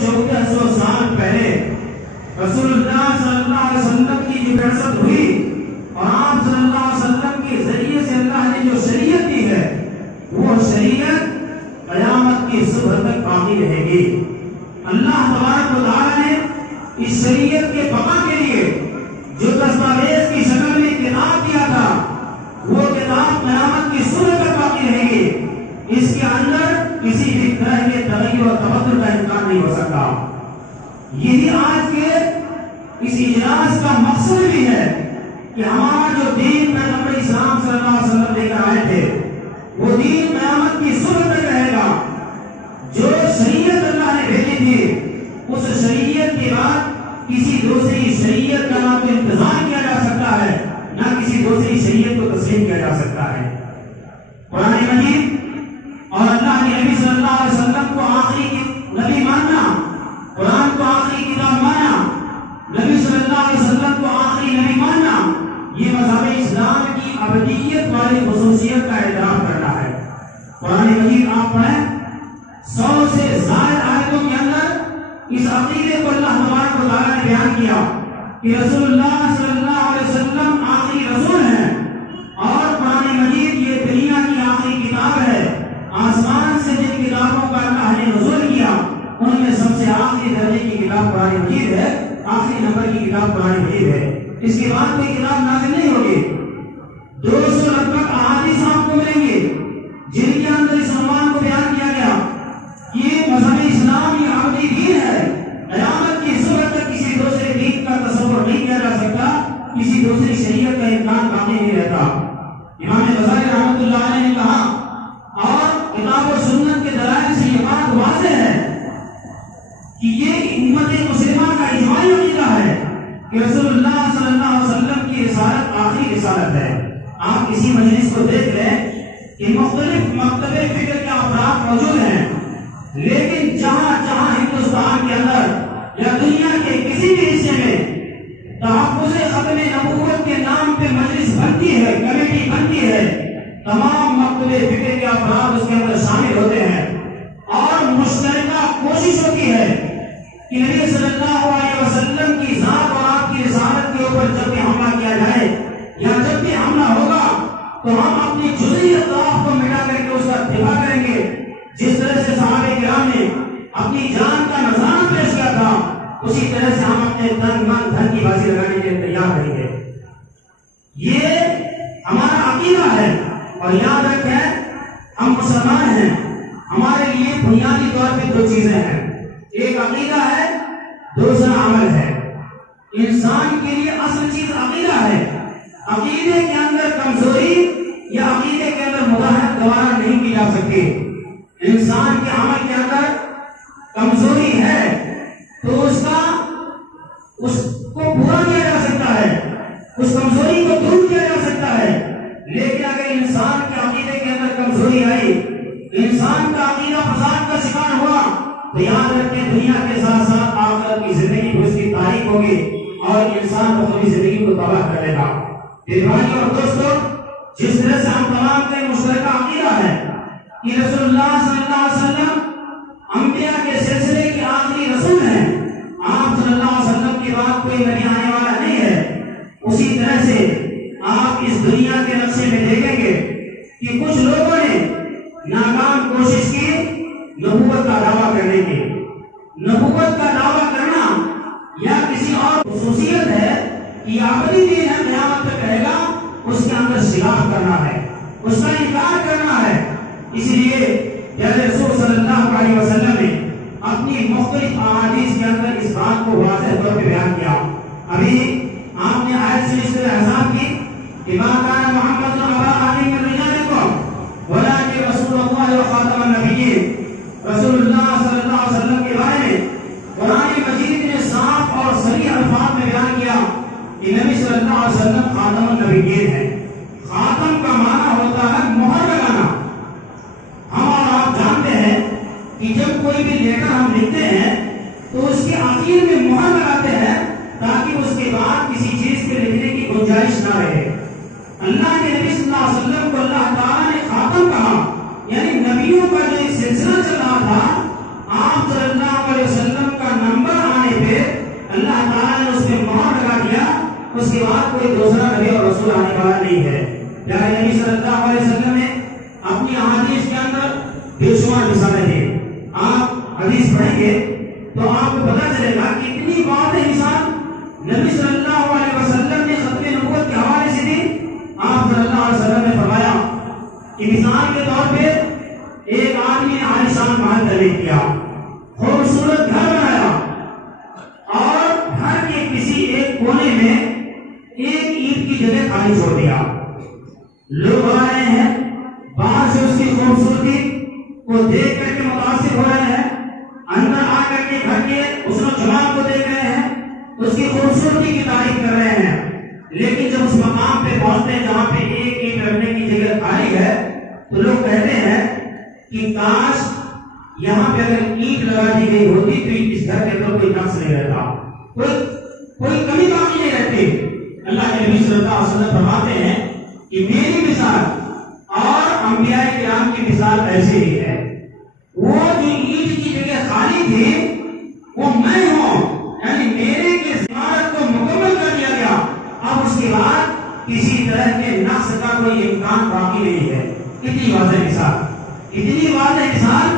1400 سال پہلے رسول اللہ صلی اللہ علیہ وسلم کی جو بعثت ہوئی اور آپ صلی اللہ علیہ وسلم کے ذریعے سے اللہ نے جو شریعت دی ہے وہ شریعت قیامت کی صبح تک باقی رہے گی۔ اللہ تبارک و تعالی نے اس شریعت کے بقا کے لیے جو دستاویز کی شکل میں کتاب دیا تھا وہ کتاب قیامت کی صبح تک باقی رہے گی۔ اس کے اندر کسی بھی طرح کے تغیر و تبدل کا امکان نہیں ہو سکتا۔ یہی آج کے اس اجلاس کا مقصد بھی ہے کہ ہمارا جو دین پیغمبر اسلام صلی اللہ علیہ وسلم لے کر آئے تھے وہ دین قیامت کی صبح تک رہے گا۔ جو شریعت اللہ نے بھیجی تھی اس شریعت کے بعد کسی دوسری شریعت کا نہ تو انتظار کیا جا سکتا ہے نہ کسی دوسری شریعت کو تسلیم کیا جا سکتا ہے۔ قرآن مجید اور اللہ کے نبی صلی اللہ علیہ وسلم کو آخری نبی ماننا، قرآن کو آخری کتاب ماننا، نبی صلی اللہ علیہ وسلم کو آخری نبی ماننا، یہ مذہب اسلام کی ابدیت والی خصوصیت کا اعتراف کرنا ہے۔ قرآن مجید آپ پڑھیں، 100 سے زائد آیتوں کے اندر اس عقیدے کو اللہ تبارک و تعالیٰ نے بیان کیا کہ رسول اللہ صلی اللہ علیہ وسلم آخری رسول ہیں اور قرآن مجید یہ دنیا کی آخری کتاب ہے۔ آسمان سے جن کتابوں کا اللہ نے نزول کیا ان میں سب سے آخری درجے کی کتاب قرآن مجید ہے، آخری نمبر کی کتاب قرآن مجید ہے۔ اس کے بعد کوئی کتاب نازل نہیں ہوگی۔ 200 لگ بھگ احادیث آپ کو ملیں گے جن کے اندر اس عنوان کو بیان کیا گیا کہ مذہب اسلام یہ ابدی دین ہے، قیامت کی صبح تک کسی دوسرے دین کا تصور نہیں کیا جا سکتا، کسی دوسری شریعت کا امکان باقی نہیں رہتا۔ امام غزالی رحمۃ اللہ علیہ نے کہا اور کتاب و سنت کے دلائل سے یہ بات واضح ہے کہ یہ امت مسلمہ کا اجماعی عقیدہ ہے کہ رسول اللہ صلی اللہ علیہ وسلم کی رسالت آخری رسالت ہے۔ آپ کسی مجلس کو دیکھ لیں کہ مختلف مکتب فکر کے افراد موجود ہیں، لیکن جہاں جہاں ہندوستان کے اندر یا دنیا کے کسی بھی حصے میں تحفظ ختم نبوت کے نام پہ مجلس بنتی ہے، کمیٹی بنتی ہے، تمام مکتب فکر کے افراد اس کے اندر شامل ہوتے ہیں اور مشترکہ کوشش ہوتی ہے کہ نبی صلی اللہ علیہ وسلم کی ذات اور آپ کی رسالت کے اوپر جب بھی حملہ کیا جائے یا جب بھی حملہ ہوگا تو ہم اپنی جزئی اطراف کو مٹا کر کے اس کا دفاع کریں گے۔ جس طرح سے صحابہ کرام نے اپنی جان کا نذرانہ پیش کیا تھا اسی طرح سے ہم اپنے تن من دھن کی بازی لگانے کے لیے تیار رہیں گے۔ یہ ہمارا عقیدہ ہے اور یاد رکھیں ہم مسلمان ہیں، ہمارے لیے بنیادی طور پہ 2 چیزیں ہیں، ایک عقیدہ ہے، دوسرا عمل ہے۔ انسان کے لیے اصل چیز عقیدہ ہے، عقیدے کے اندر کمزوری یا عقیدے کے اندر مداحت دوبارہ نہیں کی جا سکتی۔ انسان کے عمل کے اندر کمزوری ہے تو اس کو پورا کیا جا سکتا ہے، اس کمزوری کو دور کیا جا سکتا ہے، لیکن اگر انسان کے عقیدے کے اندر کمزوری آئی، انسان کا عقیدہ فساد کا شکار ہوا تو یاد رکھیں دنیا کے ساتھ ساتھ آخرت کی زندگی بھی اس کی تاریخ ہوگی اور انسان اپنی زندگی کو تباہ کر دے گا۔ بھائی اور دوستو، جس طرح سے ہم تمام کا مشترکہ عقیدہ ہے کہ رسول اللہ صلی اللہ علیہ وسلم انبیاء کے سلسلے کے آخری رسول ہیں، آپ صلی اللہ علیہ وسلم کے بعد کوئی نبی آنے والا نہیں ہے، اسی طرح سے آپ اس دنیا کے نقشے میں دیکھیں گے کہ کچھ لوگوں نے ناکام کوشش کی نبوت کا دعویٰ کرنے کی۔ نبوت کا دعویٰ کرنا یا کسی اور خصوصیت ہے کہ ابدی دین ہے، قیامت تک رہے گا، اس کے اندر خلاف کرنا ہے، اس کا انکار کرنا ہے۔ اس لیے پیارے رسول صلی اللہ علیہ وسلم نے اپنی مختلف احادیث کے اندر اس بات کو واضح طور پہ بیان کیا۔ ابھی آپ نے آیت سے اس طرح احساس کی کہ ما کان محمد ابا احد من رجالکم ولکن رسول اللہ وخاتم النبیین۔ رسول اللہ صلی اللہ علیہ وسلم کے بارے میں قرآن مجید نے صاف اور صریح الفاظ میں بیان کیا کہ نبی صلی اللہ علیہ وسلم خاتم النبیین ہیں۔ خاتم کا معنی ہوتا ہے مہر لگانا۔ ہم اور آپ جانتے ہیں کہ جب کوئی بھی لیٹر ہم لکھتے ہیں تو اس کے آخر میں مہر لگاتے ہیں تاکہ اس کے بعد کسی چیز کے لکھنے کی گنجائش نہ رہے۔ اللہ کے نبی صلی اللہ علیہ وسلم کو اللہ تعالیٰ نے خاتم کہا، یعنی نبیوں کا جو ایک سلسلہ چل رہا تھا، آپ صلی اللہ علیہ وسلم اس کے بعد کوئی دوسرا نبی اور رسول آنے والا نہیں ہے۔ پیارے نبی صلی اللہ علیہ وسلم نے اپنی احادیث کے اندر بے شمار مثالیں دی۔ آپ حدیث پڑھیں گے تو آپ کو پتہ چلے گا کہ اتنی واضح مثال نبی صلی اللہ علیہ وسلم نے ختم نبوت کے حوالے سے دی۔ آپ صلی اللہ علیہ وسلم نے فرمایا کہ مثال کے طور پہ ایک آدمی نے عالیشان محل تعمیر کیا، خوبصورت گھر بنایا اور گھر کے کسی ایک کونے میں ایک اینٹ کی جگہ خالی چھوڑ دیا۔ لوگ آ رہے ہیں، باہر سے اس کی خوبصورتی کو دیکھ کر کے متاثر ہو رہے ہیں، اندر آ کر کے گھر کے حسن و جمال کو دیکھ رہے ہیں، اس کی خوبصورتی کی تعریف کر رہے ہیں۔ لیکن جب اس مقام پہ پہنچتے ہیں جہاں پہ ایک اینٹ رکھنے کی جگہ خالی ہے تو لوگ کہتے ہیں کہ کاش یہاں پہ اگر اینٹ لگا دی گئی ہوتی تو اس گھر کے اندر کوئی نقص نہیں رہتا، کوئی کمی باقی نہیں رہتی۔ اللہ کے نبی صلی اللہ علیہ وسلم فرماتے ہیں کہ میری مثال اور انبیاء کرام کی مثال ایسی ہی ہے۔ وہ جو اینٹ کی جگہ خالی تھی وہ میں ہوں، یعنی میرے کی عمارت کو مکمل کر دیا گیا، اب اس کے بعد کسی طرح کے نقص کا کوئی امکان باقی نہیں ہے۔ اتنی واضح مثال، اتنی واضح مثال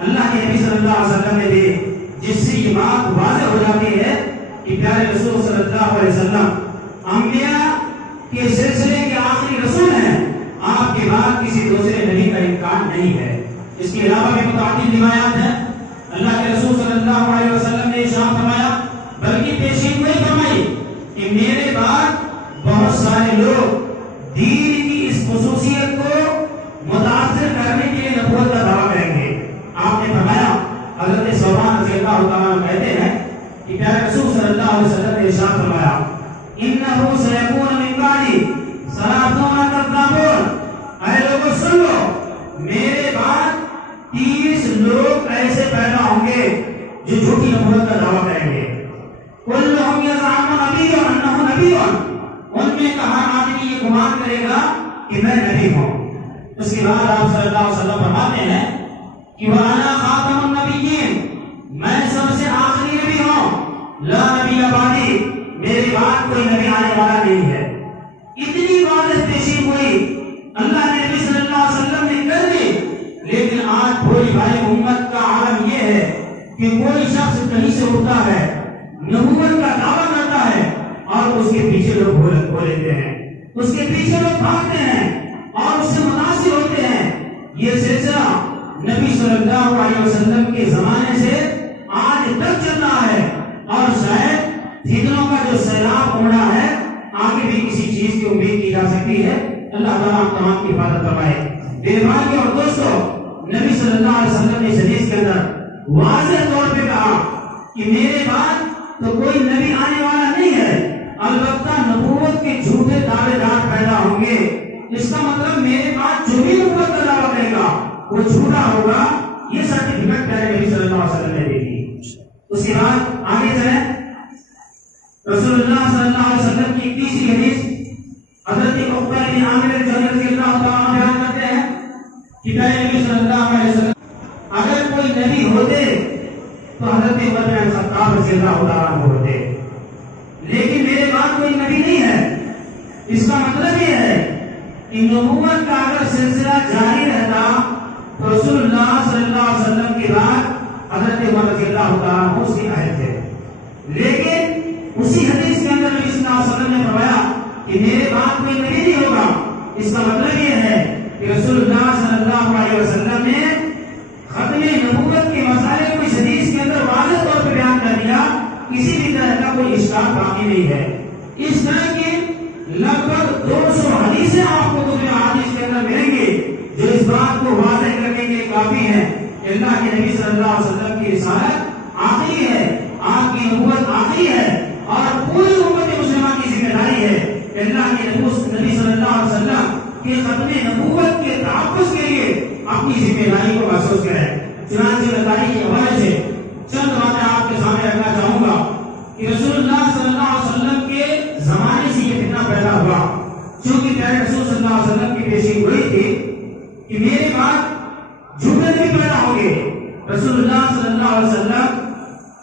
اللہ کے نبی صلی اللہ علیہ وسلم نے دی، جس سے یہ بات واضح ہو جاتی ہے کہ پیارے رسول صلی اللہ علیہ وسلم انبیاء کے سلسلے کے آخری رسول ہیں، آپ کے بعد کسی دوسرے نبی کا امکان نہیں ہے۔ اس کے علاوہ بھی متعدد روایات ہیں۔ اللہ کے رسول صلی اللہ علیہ وسلم نے ارشاد فرمایا، بلکہ پیشین گوئی فرمائی کہ میرے بعد بہت سارے لوگ دین کی اس خصوصیت کو متاثر کرنے کے لیے نبوت کا دعویٰ کریں گے۔ آپ نے فرمایا، حضرت ثوبان رضی اللہ تعالیٰ عنہ کہتے ہیں کہ پیارے رسول صلی اللہ علیہ وسلم نے ارشاد فرمایا، انہو سیکون من بعدی ثلاثون کذابون، اے لوگوں سن لو، میرے بعد 30 لوگ ایسے پیدا ہوں گے جو جھوٹی نبوت کا دعویٰ کریں گے۔ کلہم یزعم نبی انہ نبی، ان میں کا ہر آدمی یہ گمان کرے گا کہ میں نبی ہوں۔ اس کے بعد آپ صلی اللہ علیہ وسلم فرماتے ہیں کہ وَأَنَا خَاتَمُ النَّبِيِّينَ، میں سب سے آخری نبی ہوں، لا نبی بعدی، میرے بعد کوئی نبی آنے والا نہیں ہے۔ اتنی واضح پیشین ہوئی اللہ کے نبی صلی اللہ علیہ وسلم نے کر دی، لیکن آج بھولی بھائی امت کا عالم یہ ہے کہ کوئی شخص کہیں سے اٹھتا ہے، نبوت کا دعویٰ کرتا ہے اور اس کے پیچھے لوگ بھول لیتے ہیں، اس کے پیچھے لوگ بھاگتے ہیں اور اس سے متاثر ہوتے ہیں۔ یہ سلسلہ نبی صلی اللہ علیہ وسلم کے زمانے سے آج تک چل رہا ہے، اور شاید فتنوں کا جو سیلاب اڑا ہے آگے بھی کسی چیز کی امید کی جا سکتی ہے۔ اللہ تعالیٰ آپ تمام کی حفاظت فرمائے۔ میرے بھائی اور دوستو، نبی صلی اللہ علیہ وسلم نے اس حدیث کے اندر واضح طور پہ کہا کہ میرے بعد تو کوئی نبی آنے والا نہیں ہے، البتہ نبوت کے جھوٹے دعوے دار پیدا ہوں گے۔ اس کا مطلب میرے بعد جو بھی نبوت کا دعویٰ کرے گا وہ جھوٹا ہوگا۔ یہ سرٹیفکیٹ پیارے نبی صلی اللہ علیہ وسلم نے دے دی۔ اس کے بعد آگے چلیں، رسول اللہ صلی اللہ علیہ وسلم کی تیسری حدیث حضرت عقبہ بن عامر الجہنی رضی اللہ تعالیٰ عنہ بیان کرتے ہیں کہ پیارے نبی صلی اللہ علیہ وسلم اگر کوئی نبی ہوتے تو حضرت عمر بن خطاب رضی اللہ تعالیٰ عنہ ہوتے، لیکن میرے بعد کوئی نبی نہیں ہے۔ اس کا مطلب یہ ہے کہ نبوت کا اگر سلسلہ جاری رہتا تو رسول اللہ صلی اللہ علیہ وسلم کے بعد حضرت عمر رضی اللہ تعالیٰ عنہ اس کی اہل تھے، لیکن اسی حدیث کے اندر نبی صلی اللہ علیہ وسلم نے فرمایا کہ میرے بعد کوئی نبی نہیں ہوگا۔ اس کا مطلب یہ ہے کہ رسول اللہ صلی اللہ علیہ وسلم نے ختم نبوت کے مسائل کو اس حدیث کے اندر واضح طور پہ بیان کر دیا، کسی بھی طرح کا کوئی اشکال باقی نہیں ہے۔ اس طرح کی لگ بھگ 200 حدیثیں آپ کو کتب احادیث کے اندر ملیں گے جو اس بات کو واضح کرنے کے لیے کافی ہیں کہ اللہ کے نبی صلی اللہ علیہ وسلم کی رسالت آخری ہے، آپ کی نبوت آخری ہے، اور پوری امت مسلمہ کی ذمہ داری ہے کہ اللہ کے نبی صلی اللہ علیہ وسلم کے ختم نبوت کے تحفظ کے لیے اپنی ذمہ داری کو محسوس کریں۔ چنانچہ بتائی کے حوالے سے چند باتیں آپ کے سامنے رکھنا چاہوں گا کہ رسول اللہ صلی اللہ علیہ وسلم کے زمانے سے یہ فتنہ پیدا ہوا، چونکہ پیارے رسول صلی اللہ علیہ وسلم کی پیشین گوئی تھی کہ میرے بعد جھوٹے نبی پیدا ہوں گے۔ رسول اللہ صلی اللہ علیہ وسلم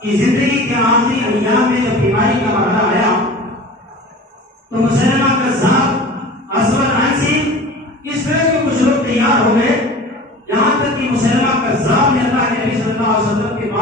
کی زندگی کے آخری ایام میں جب بیماری کا مرحلہ آیا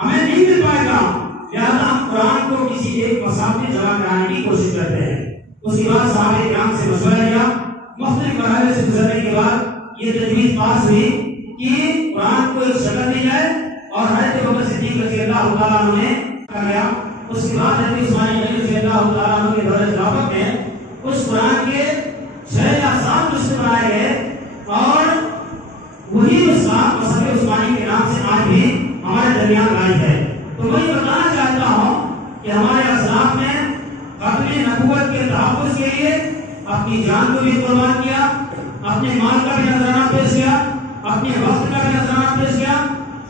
ہمیں نہیں مل پائے گا. لہٰذا ہم قرآن کو کسی ایک مصحف میں جمع کرانے کی کوشش کرتے ہیں. اس کے بعد صحابہ کرام سے مشورہ لیا، مختلف مرحلے سے گزرنے کے بعد یہ تجویز پاس ہوئی کہ قرآن کو ایک شکل دی جائے اور حضرت ابوبکر صدیق رضی اللہ تعالیٰ عنہ نے کیا. اس کے بعد حضرت عثمان غنی رضی اللہ تعالیٰ عنہ کے دور خلافت میں اس قرآن کے 6 یا 7 نسخے بنائے گئے اور وہی نسخہ مصحف عثمانی کے نام سے آج بھی ہمارے درمیان رائج ہے. تو میں یہ بتانا چاہتا ہوں کہ ہمارے اسلاف نے ختم نبوت کے تحفظ کے لیے اپنی جان کو بھی قربان کیا، اپنے مال کا بھی نذرانہ پیش کیا، اپنے وقت کا بھی نذرانہ پیش کیا،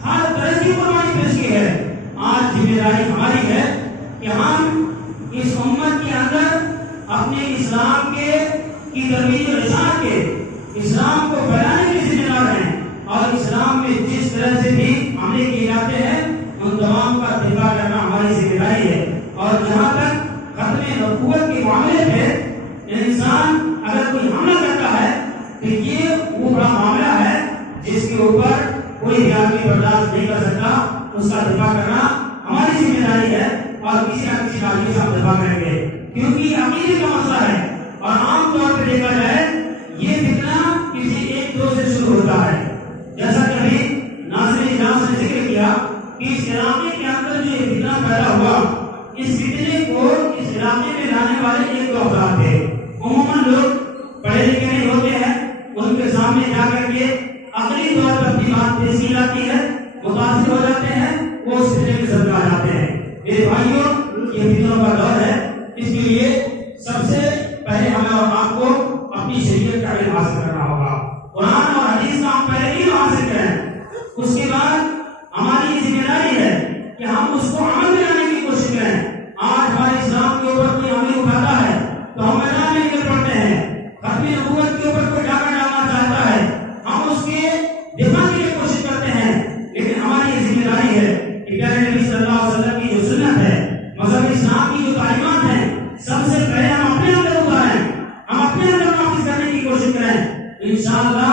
ہر طرح کی قربانی پیش کی ہے. آج ذمہ داری ہماری ہے کہ ہم اس امت کے اندر اپنے اسلام کی ترویج و اشاعت کے اسلام کو پھیلانے کے ذمہ دار ہیں اور اسلام میں جس طرح سے بھی عمل کیے جاتے ہیں ان تمام کا دفاع کرنا ہماری ذمہ داری ہے. اور جہاں تک ختم نبوت کے معاملے پہ انسان اگر کوئی حملہ کرتا ہے تو یہ وہ بڑا معاملہ ہے جس کے اوپر کوئی بھی آدمی برداشت نہیں کر سکتا. اس کا دفاع کرنا ہماری ذمہ داری ہے اور کسی نہ کسی آدمی سے ہم دفاع کریں گے کیونکہ یہ عقیدے کا مسئلہ ہے. اور عام طور پہ دیکھا جائے یہ فتنہ کسی ایک دو سے شروع ہوتا ہے. جیسا کہ ابھی ناظرین اجلاس نے ذکر کیا کہ اس علاقے کے اندر جو یہ فتنہ پیدا ہوا، اس فتنے کو اس علاقے میں لانے والے ایک دو افراد تھے. عموماً لوگ پڑھے لکھے نہیں ہوتے ہیں، ان کے سامنے جا کر کے عقلی طور پر اپنی بات پیش کی جاتی ہے، متاثر ہو جاتے ہیں، وہ اس فتنے میں سمجھا جاتے ہیں. میرے بھائیوں، یہ فتنوں کا دور ہے، اس کے لیے سب سے پہلے ہمیں اور آپ کو اپنی شریعت کا علم حاصل کرنا ہوگا. قرآن اور حدیث کا ہم پہلے ہی حاصل کریں، اس کے بعد ہماری یہ ذمہ داری ہے کہ ہم اس کو عمل میں لانے کی کوشش کریں. آج ہمارے اسلام کے اوپر کوئی عمل اٹھاتا ہے تو ہم میدان میں نکل پڑتے ہیں. ختم نبوت کے اوپر کوئی ڈاکہ ڈالنا چاہتا ہے، ہم اس کے دفاع کے لیے کوشش کرتے ہیں. لیکن ہماری یہ ذمہ داری ہے کہ پیارے نبی صلی اللہ علیہ وسلم کی جو سنت ہے، مذہب اسلام کی جو تعلیمات ہیں، سب سے پہلے ہم اپنے اندر اتاریں، ہم اپنے اندر نافذ کرنے کی کوشش کریں. انشاءاللہ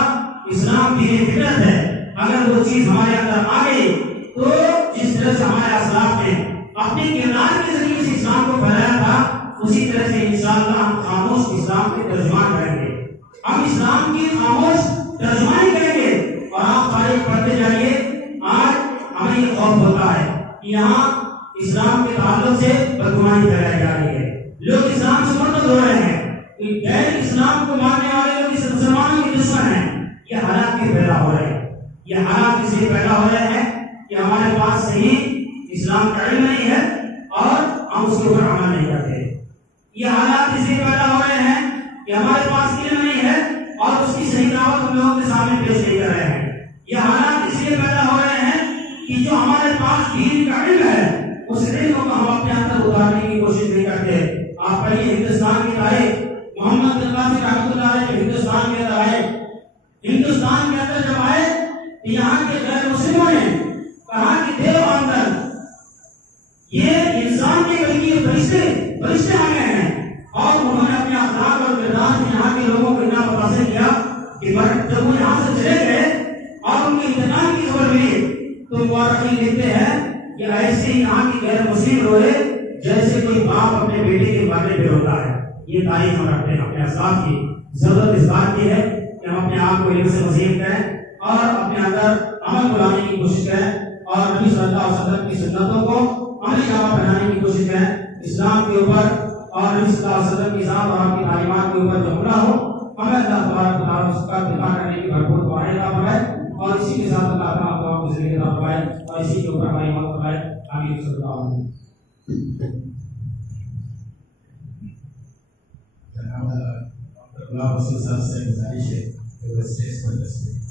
اسلام دین فطرت ہے، اگر وہ چیز ہمارے اندر آ گئی تو جس طرح سے ہمارے اسلاف نے اپنے کردار کے ذریعے سے اسلام کو پھیلایا تھا، اسی طرح سے انشاءاللہ ہم خاموش اسلام کے ترجمان کریں گے. ہم اسلام کی خاموش ترجمانی کریں گے. اور آپ تاریخ پڑھتے جائیے، آج ہمیں یہ خوف ہوتا ہے کہ یہاں اسلام کے تعلق سے بدگمانی پھیلائی جا رہی ہے، لوگ اسلام سے مرتد ہو رہے ہیں، غیر اسلام کو ماننے والے لوگ اس مسلمانوں کے دشمن ہیں. یہ حالات بھی پیدا ہو رہے ہیں. یہ حالات اس لیے پیدا ہو رہے ہیں کہ ہمارے پاس صحیح اسلام کا علم نہیں ہے اور ہم اس کے اوپر عمل نہیں کرتے. یہ حالات اس لیے پیدا ہو رہے ہیں کہ ہمارے پاس علم نہیں ہے اور اس کی صحیح دعوت ہم لوگوں کے سامنے پیش نہیں کر رہے ہیں. یہ حالات اس لیے پیدا ہو رہے ہیں کہ جو ہمارے پاس دین کا علم ہے اس علم کو ہم اپنے اندر اتارنے کی کوشش نہیں کرتے. آپ پڑھیے ہندوستان کی تاریخ، محمد بن قاسم رحمۃ اللہ علیہ جو ہندوستان کے اندر آئے، ہندوستان کے اندر جب آئے تو یہاں کے غیر مسلموں نے کہا کہ دیو اندر یہ انسان کے بلکہ فرشتے آ گئے ہیں. اور انہوں نے اپنے اخلاق اور کردار سے یہاں کے لوگوں کو اتنا متاثر کیا کہ جب وہ یہاں سے چلے گئے اور ان کے انتقال کی خبر ملی تو مورخین لکھتے ہیں کہ ایسے یہاں کی غیر مسلم روئے جیسے کوئی باپ اپنے بیٹے کے مرنے پہ روتا ہے. یہ تاریخ ہم رکھتے ہیں اپنے اسلاف کی. ضرورت اس بات کی ہے کہ ہم اپنے آپ کو علم سے وسیع کریں اور اپنے اندر عمل کو لانے کی کوشش کریں اور نبی صلی اللہ علیہ وسلم کی سنتوں کو عملی جامہ پہنانے کی کوشش کریں. اسلام کے اوپر اور نبی صلی اللہ علیہ وسلم کی ذات اور آپ کی تعلیمات کے اوپر جو حملہ ہو، ہمیں اللہ تبارک و تعالیٰ اس کا دفاع کرنے کی بھرپور توانائی عطا فرمائے اور اسی کے ساتھ اللہ تعالیٰ آپ کو زندگی عطا فرمائے اور اسی کے اوپر ہماری مدد فرمائے. آمین صلی اللہ علیہ وسلم. جناب ڈاکٹر غلام حسین صاحب سے گزارش ہے کہ وہ اسٹیج پر تشریف